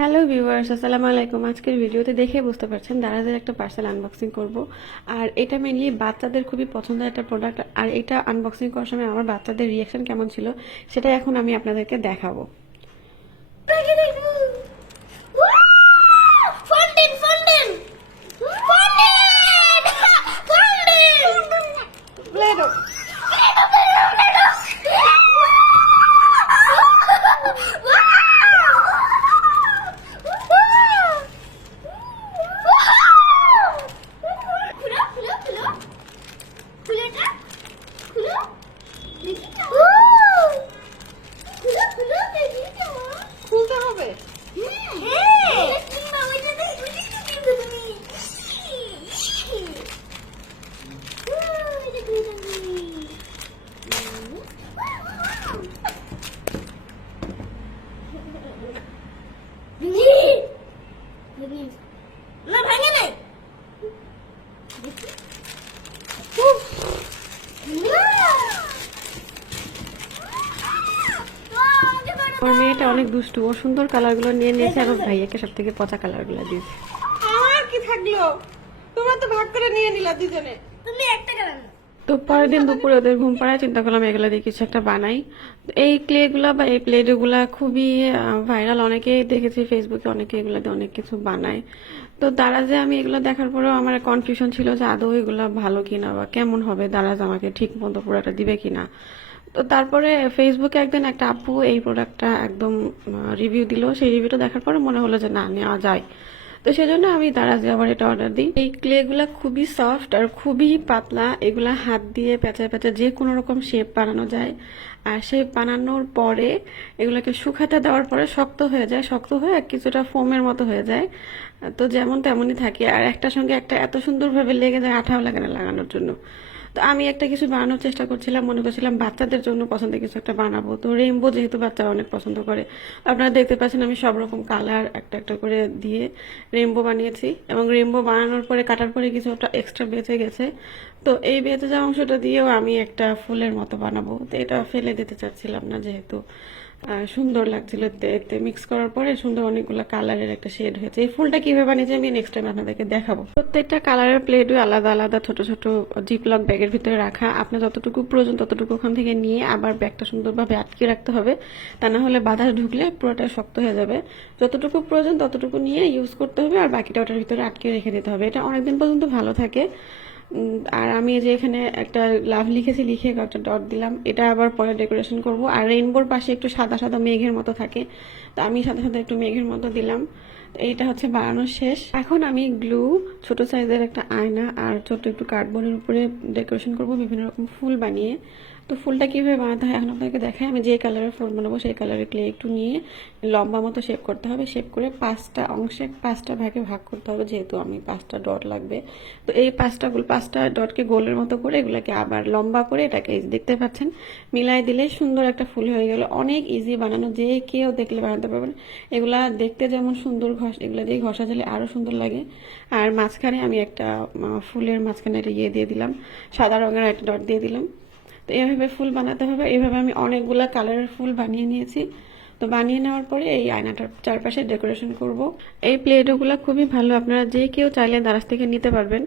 Hello viewers, আসসালামু আলাইকুম। আজকের ভিডিওতে দেখে বুঝতে পারছেন দারাজের একটা পার্সেল আনবক্সিং করব। আর এটা মেইনলি বাচ্চাদের খুবই পছন্দের একটা প্রোডাক্ট। আর এটা আনবক্সিং করার সময় আমার বাচ্চাদের রিয়াকশন কেমন ছিল সেটা এখন আমি আপনাদেরকে দেখাবো। খুলতে হবে। না ভাঙে নাই। আমার মেয়েটা অনেক দুষ্টু, ও সুন্দর কালারগুলো নিয়ে নিয়েছে এবং ভাইয়াকে সব থেকে পচা কালারগুলো দিয়েছে। আমার কি থাকলো, তোমরা তো ভাগ করে নিয়ে নিলা দুজনে। তুমি একটা কারণ তো পরের দিন দুপুরে ওদের ঘুম পাড়ায় চিন্তা করলাম এগুলো দিয়ে কিছু একটা বানাই। এই ক্লেগুলা বা এই প্লেটগুলা খুবই ভাইরাল, অনেকেই দেখেছি ফেসবুকে, অনেকে এগুলো দিয়ে অনেক কিছু বানায়। তো দারাজে আমি এগুলো দেখার পরেও আমার কনফিউশন ছিল যে আদৌ এগুলো ভালো কিনা বা কেমন হবে, দারাজ আমাকে ঠিক মতো পুরোটা দিবে কিনা। তো তারপরে ফেসবুকে একদিন একটা আপু এই প্রোডাক্টটা একদম রিভিউ দিল। সেই রিভিউটা দেখার পরে মনে হলো যে না, নেওয়া যায়। তো সেজন্য আমি দারাজে আবার এটা অর্ডার দিই। এই ক্লেগুলা খুবই সফট আর খুবই পাতলা, এগুলা হাত দিয়ে পেঁচায় পেঁচা যে কোনো রকম শেপ বানানো যায়। আর শেপ বানানোর পরে এগুলোকে শুকাতে দেওয়ার পরে শক্ত হয়ে যায়, শক্ত হয়ে কিছুটা ফোমের মতো হয়ে যায়। তো যেমন তেমনই থাকে, আর একটার সঙ্গে একটা এত সুন্দরভাবে লেগে যায়, আঠাও লাগে না লাগানোর জন্য। তো আমি একটা কিছু বানানোর চেষ্টা করছিলাম, মনে করছিলাম বাচ্চাদের জন্য পছন্দের কিছু একটা বানাবো। তো রেইনবো যেহেতু বাচ্চারা অনেক পছন্দ করে, আপনারা দেখতে পাচ্ছেন আমি সব রকম কালার একটা একটা করে দিয়ে রেইনবো বানিয়েছি। এবং রেইনবো বানানোর পরে কাটার পরে কিছুটা এক্সট্রা বেঁচে গেছে। তো এই বেঁচে যাওয়া অংশটা দিয়েও আমি একটা ফুলের মতো বানাবো। তো এটা ফেলে দিতে চাচ্ছিলাম না, যেহেতু সুন্দর লাগছিল। এতে মিক্স করার পরে সুন্দর অনেকগুলো কালারের একটা শেড হয়েছে। এই ফুলটা কিভাবে বানিয়েছি আমি নেক্সট টাইম আপনাদেরকে দেখাবো। প্রত্যেকটা কালারের প্লেটও আলাদা আলাদা ছোট ছোট জিপলক ব্যাগের ভিতরে রাখা। আপনার যতটুকু প্রয়োজন ততটুকু ওখান থেকে নিয়ে আবার ব্যাগটা সুন্দরভাবে আটকে রাখতে হবে, তা না হলে বাতাস ঢুকলে পুরোটা শক্ত হয়ে যাবে। যতটুকু প্রয়োজন ততটুকু নিয়ে ইউজ করতে হবে, আর বাকিটা ওটার ভিতরে আটকে রেখে দিতে হবে। এটা অনেকদিন পর্যন্ত ভালো থাকে। আর আমি যে এখানে একটা লাভ লিখেছি, লিখে একটা ডট দিলাম, এটা আবার পরে ডেকোরেশন করব। আর রেইনবোর পাশে একটু সাদা সাদা মেঘের মতো থাকে, তো আমি সাদা সাদা একটু মেঘের মতো দিলাম। তো এইটা হচ্ছে বানানো শেষ। এখন আমি গ্লু, ছোট সাইজের একটা আয়না আর ছোট একটু কার্ডবোর্ডের উপরে ডেকোরেশন করব বিভিন্ন রকম ফুল বানিয়ে। তো ফুলটা কিভাবে বানাতে হয় এখন আপনাকে দেখাই। আমি যে কালারের ফুল বানাবো সেই কালারের ক্লে একটু নিয়ে লম্বা মতো শেপ করতে হবে। শেপ করে 5টা অংশে 5টা ভাগে ভাগ করতে হবে, যেহেতু আমি 5টা ডট লাগবে। তো এই 5টা ডটকে গোলের মতো করে এগুলাকে আবার লম্বা করে এটাকে দেখতে পাচ্ছেন মিলাই দিলে সুন্দর একটা ফুল হয়ে গেল। অনেক ইজি বানানো, যে কেউ দেখলে বানাতে পারবেন। এগুলা দেখতে যেমন সুন্দর, এগুলা দিয়ে ঘষা দিলে আরো সুন্দর লাগে। আর মাঝখানে আমি একটা ফুলের মাঝখানে একটা ইয়ে দিয়ে দিলাম, সাদা রঙের একটা ডট দিয়ে দিলাম। তো এইভাবে ফুল বানাতে হবে। এইভাবে আমি অনেকগুলা কালারের ফুল বানিয়ে নিয়েছি। তো বানিয়ে নেওয়ার পরে এই আয়নাটার চারপাশে ডেকোরেশন করব। এই প্লেটগুলো খুবই ভালো, আপনারা যে কেউ চাইলে দারাজ থেকে নিতে পারবেন।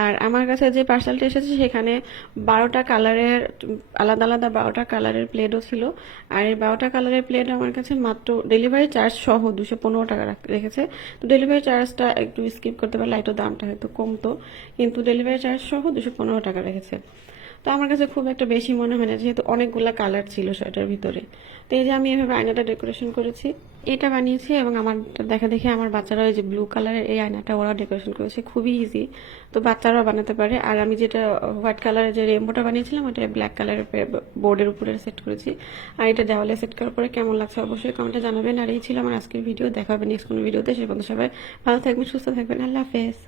আর আমার কাছে যে পার্সেলটা এসেছে সেখানে 12টা কালারের আলাদা আলাদা 12টা কালারের প্লেটও ছিল। আর এই 12টা কালারের প্লেট আমার কাছে মাত্র ডেলিভারি চার্জ সহ 215 টাকা রেখেছে। তো ডেলিভারি চার্জটা একটু স্কিপ করতে পারলে একটু দামটা হয়তো কমতো, কিন্তু ডেলিভারি চার্জ সহ 215 টাকা রেখেছে। তো আমার কাছে খুব একটা বেশি মনে হয় না, যেহেতু অনেকগুলা কালার ছিল সেটার ভিতরে। তো এই যে আমি এভাবে আয়নাটা ডেকোরেশন করেছি, এটা বানিয়েছি। এবং আমার দেখা দেখে আমার বাচ্চারা ওই যে ব্লু কালারের এই আয়নাটা ওরা ডেকোরেশন করেছে, খুবই ইজি। তো বাচ্চারাও বানাতে পারে। আর আমি যেটা হোয়াইট কালারের যে রেমবোটা বানিয়েছিলাম ওটা ব্ল্যাক কালারের বোর্ডের উপরে সেট করেছি। আর এটা দেওয়ালে সেট করার পরে কেমন লাগছে অবশ্যই কমেন্টে জানাবেন। আর এই ছিল আমার আজকের ভিডিও। দেখা হবে নেক্সট কোনো ভিডিওতে। সে পর্যন্ত সবাই ভালো থাকবেন, সুস্থ থাকবেন। আল্লাহ হাফেজ।